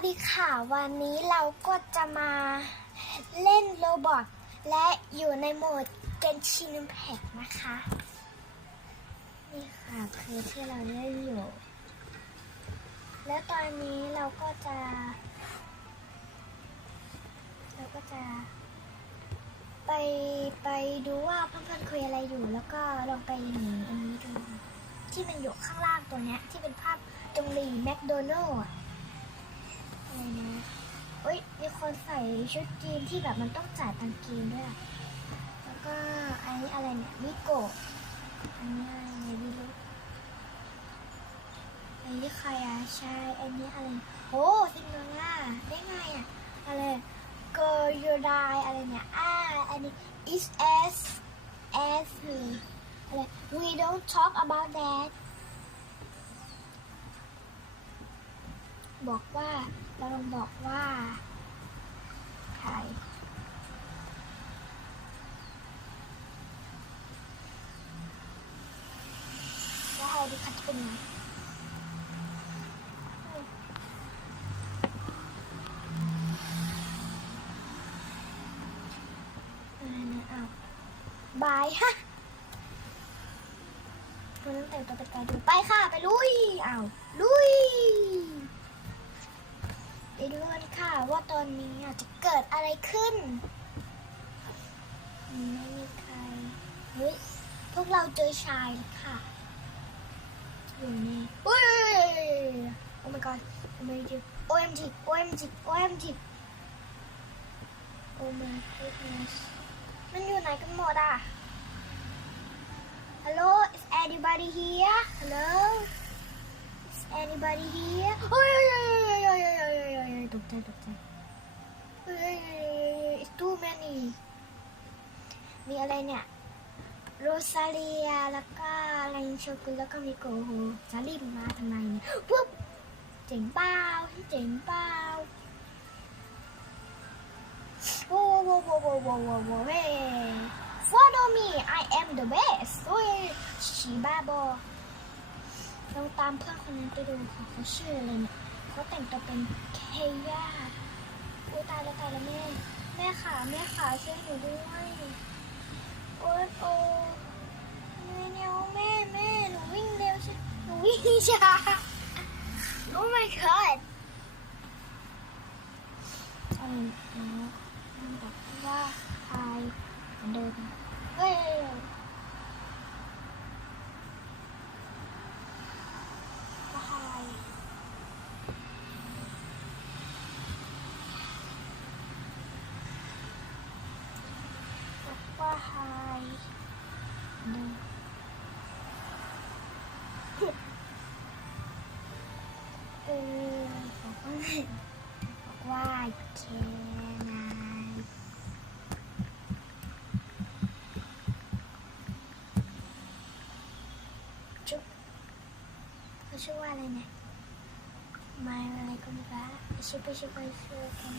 วัสดีค่ะ วันนี้เราก็จะมาเล่นโรบอทและอยู่ในโหมดเกนชิน p พ c นะคะ นี่ค่ะคือที่เราเล่นอยู่ และตอนนี้เราก็จะ เราก็จะ ไปไปดูว่าเพื่อนๆคุยอะไรอยู่ แล้วก็ลองไปหนีอันนี้ดู ที่มันอยู่ข้างล่างตัวเนี้ยที่เป็นภาพจงหลีแมคโดนัลล์ นะเอ้ย มีคนใส่ชุดจีนที่แบบมันต้องจ่ายตังค์จีนด้วยอะแล้วก็อันนี้อะไรเนี่ยมิโกะอันนี้อะไรเนี่ยไม่รู้อันนี้ใครอะใช่อันนี้อะไรโอ้ซินโนล่าได้ไงอะอะไร girl you die อะไรเนี่ยอ่าอันนี้ is as as อะไร we don't talk about that บอกว่า เริ่มบอกว่าไทยแล้วเอาดิคัดเป็นไงบายฮะตัวนั้งแต่ตัวเป็นไก่ดูไปค่ะ ไปลุย เอาลุย ดูกันค่ะ ว่าตอนนี้จะเกิดอะไรขึ้น ไม่มีใครเฮ้ยพวกเราเจอชายค่ะอยู่นี่เฮ้ย Oh my god OMG OMG OMG OMG Oh my goodness มันอยู่ไหนกันหมดอะ Hello is anybody here Hello is anybody here เฮ้ยเฮ้ยเฮ้ยเฮ้ยเฮ้ย ตกใจตกใจเฮ้ยเฮ้ยเฮ้ยเฮ้ย it's too many มีอะไรเนี่ย โรซาเลีย แล้วก็อะไรโชกุนแล้วก็มีโกโฮจะรีบมาทำไมเนี่ยปุ๊บเจ๋งเปล่าเจ๋งเปล่าโว้โว้โว้โว้โว้โว้โว้เฮ้ Follow me I am the best โอ้ยชีบ้าบอลองตามเพื่อนคนนั้นไปดูค่ะเขาชื่ออะไรเนี่ย เขาแต่งตัวเป็นเคย่าโอ้ตายแล้วตายแล้วแม่ แม่ขาแม่ขาช่วยหนูด้วยโอ๊ยโอ้แม่เนี่ยแม่แม่หนูวิ่งเร็วใช่หนูวิ่งช้า Oh my god อันนี้มันบอกว่าใครเดินเฮ้ยว่าใครบอกว่าใคร เออบอกว่าบอกว่าแค่นายจุ๊บเขาชื่อว่าอะไรเนี่ยมาอะไรก็ไม่รู้ชิบไปชิบไปช่วยกัน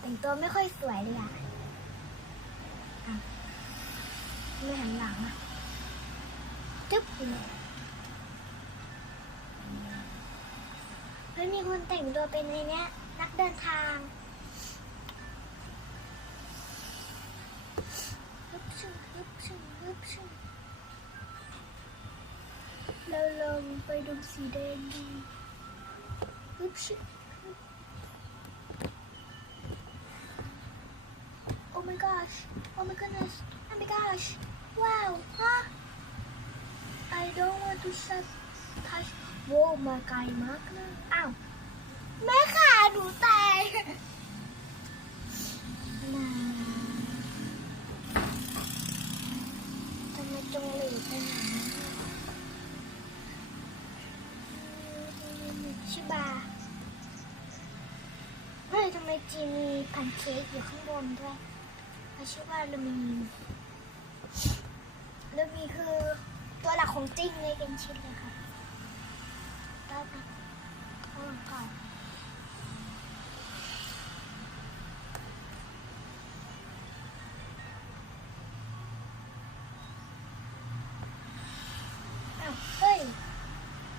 แต่งตัวไม่ค่อยสวยเลยอะอะ ไม่หันหลังอะจุ๊บเลยเฮ้ยมีคนแต่งตัวเป็นในเนี้ย นักเดินทางฮึบชึ่งฮึบชึ่งฮึบชึ่งเราลองไปดูสีแดงดีฮึบชึ่งฮึบ Oh my gosh Oh my goodness Oh my gosh Wow huh I don't want to touch touch โว้มาไกลมากนะอ้าวแม่ขาหนูแตกนาทำไมจงหลีกไปไหนชิบาเฮ้ยทำไมจีมีแผ่นเค้กอยู่ข้างบนด้วยเขาชื่อว่าลูมี ลูมีคือตัวหลักของจริงในเกมชินเลยค่ะได้ไหมเอาลงก่อนเฮ้ย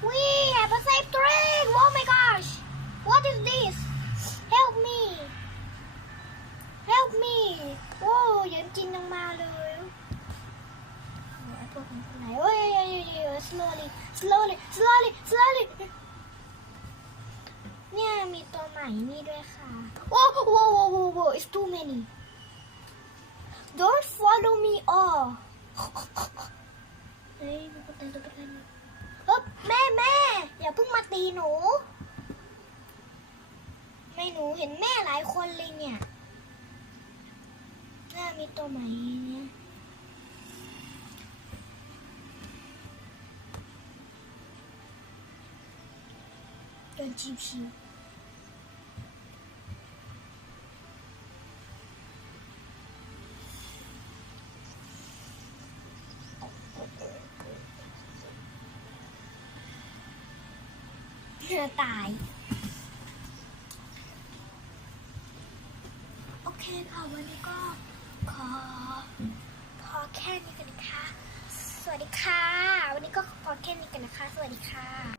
we have a safe drink oh my gosh what is this help me help me โอ้ยยังจินยังมาเลย slowly slowly slowly slowly เนี่ยมีตัวใหม่นี่ด้วยค่ะโอ้โหโอ้โหโอ้โห it's too many don't follow me all เฮ้ยมีคนตายตัวประกันเอ๊บแม่แม่อย่าเพิ่งมาตีหนู ไม่หนูเห็นแม่หลายคนเลยเนี่ยน่ามีตัวใหม่เนี่ย โดนชิวชิวเธอตาย โอเคค่ะ วันนี้ก็ขอ พอแค่นี้กันนะคะ สวัสดีค่ะ วันนี้ก็พอแค่นี้กันนะคะ สวัสดีค่ะ